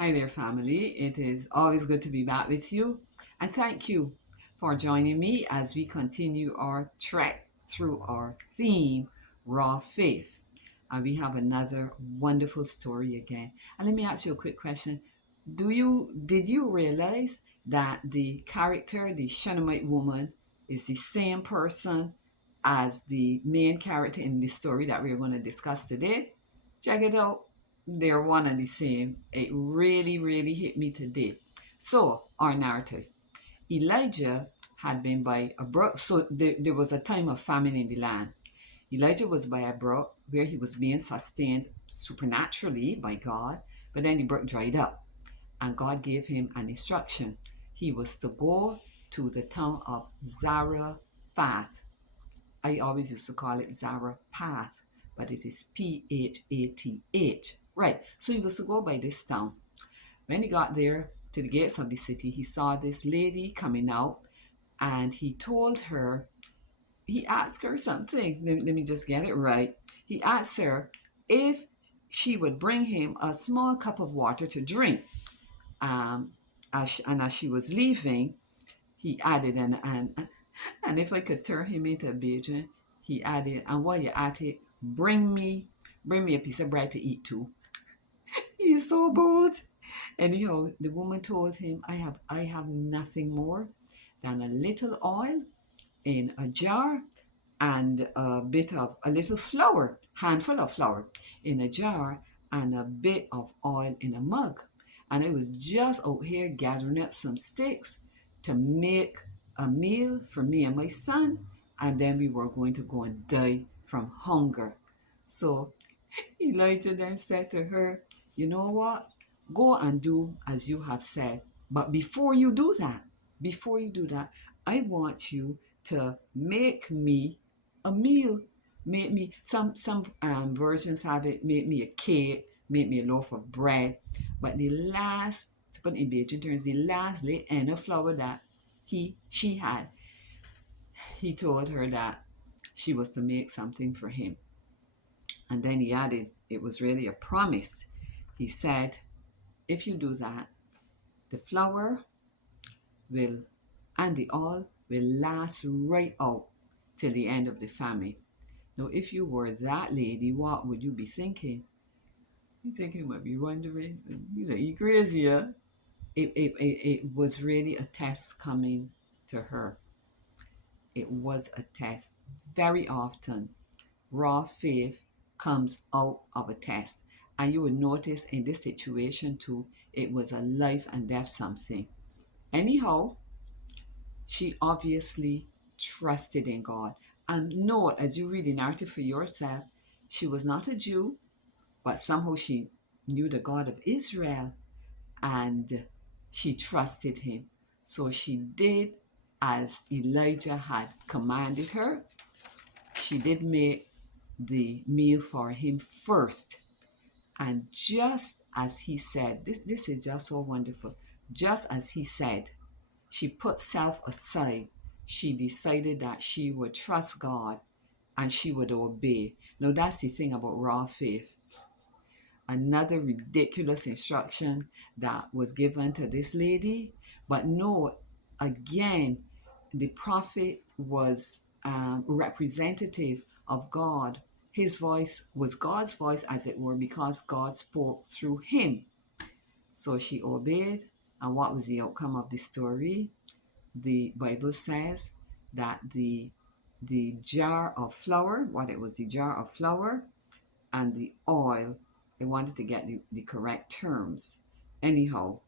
Hi there, family. It is always good to be back with you. And thank you for joining me as we continue our trek through our theme, Raw Faith. And we have another wonderful story again. And let me ask you a quick question. Did you realize that the character, the Shunammite woman, is the same person as the main character in the story that we're going to discuss today? Check it out. They're one and the same. It really, really hit me today. So, our narrative. Elijah had been by a brook. So, there was a time of famine in the land. Elijah was by a brook where he was being sustained supernaturally by God, but then the brook dried up, and God gave him an instruction. He was to go to the town of Zarephath. I always used to call it Zarephath, but it is Phath. Right. So he was to go by this town. When he got there to the gates of the city, he saw this lady coming out, and he asked her something. Let me just get it right. He asked her if she would bring him a small cup of water to drink. Um, as she was leaving, he added, and if I could turn him into a Bajan, he added, and while you're at it, bring me a piece of bread to eat too. He's so bold. Anyhow, the woman told him, I have nothing more than a little oil in a jar and a little flour, handful of flour in a jar and a bit of oil in a mug. And I was just out here gathering up some sticks to make a meal for me and my son, and then we were going to go and die from hunger. So Elijah then said to her, you know what? Go and do as you have said. But before you do that, I want you to make me a meal. Make me some versions have it. Make me a cake. Make me a loaf of bread. But the last, to put in Bajan terms, the last lay end of flour that she had, he told her that she was to make something for him. And then he added, it was really a promise. He said, if you do that, the flour will and the oil will last right out till the end of the famine. Now, if you were that lady, what would you be thinking? You think you might be wondering, you crazy, yeah? It was really a test coming to her. It was a test. Very often, raw faith comes out of a test. And you will notice in this situation too, it was a life and death something. Anyhow, she obviously trusted in God. And note, as you read the narrative for yourself, she was not a Jew, but somehow she knew the God of Israel and she trusted him. So she did as Elijah had commanded her. She did make the meal for him first. And just as he said, this is just so wonderful. Just as he said, she put self aside. She decided that she would trust God and she would obey. Now, that's the thing about raw faith. Another ridiculous instruction that was given to this lady. But no, again, the prophet was representative of God. His voice was God's voice, as it were, because God spoke through him. So she obeyed. And what was the outcome of the story? The Bible says that the jar of flour, the jar of flour and the oil, they wanted to get the correct terms. Anyhow,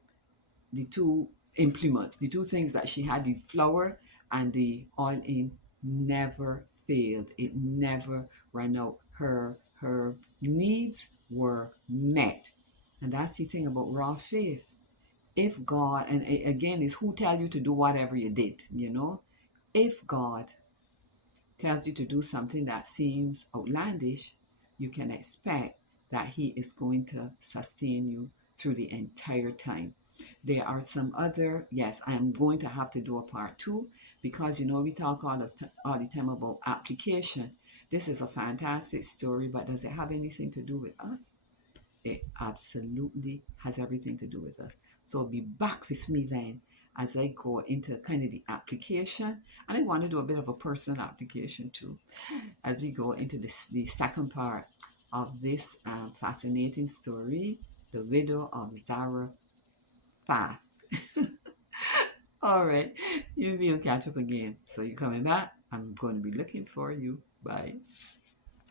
the two implements, the two things that she had, the flour and the oil in, never failed. It never ran out. Her needs were met. And that's the thing about raw faith. If God, and again, is who tell you to do whatever you did, if God tells you to do something that seems outlandish, you can expect that he is going to sustain you through the entire time. There are some other, yes, I am going to have to do a part two because, we talk all the time about application. This is a fantastic story, but does it have anything to do with us? It absolutely has everything to do with us. So be back with me then as I go into kind of the application. And I want to do a bit of a personal application too as we go into the second part of this fascinating story, The Widow of Zarephath. All right, you will catch up again. So you're coming back. I'm going to be looking for you. Bye.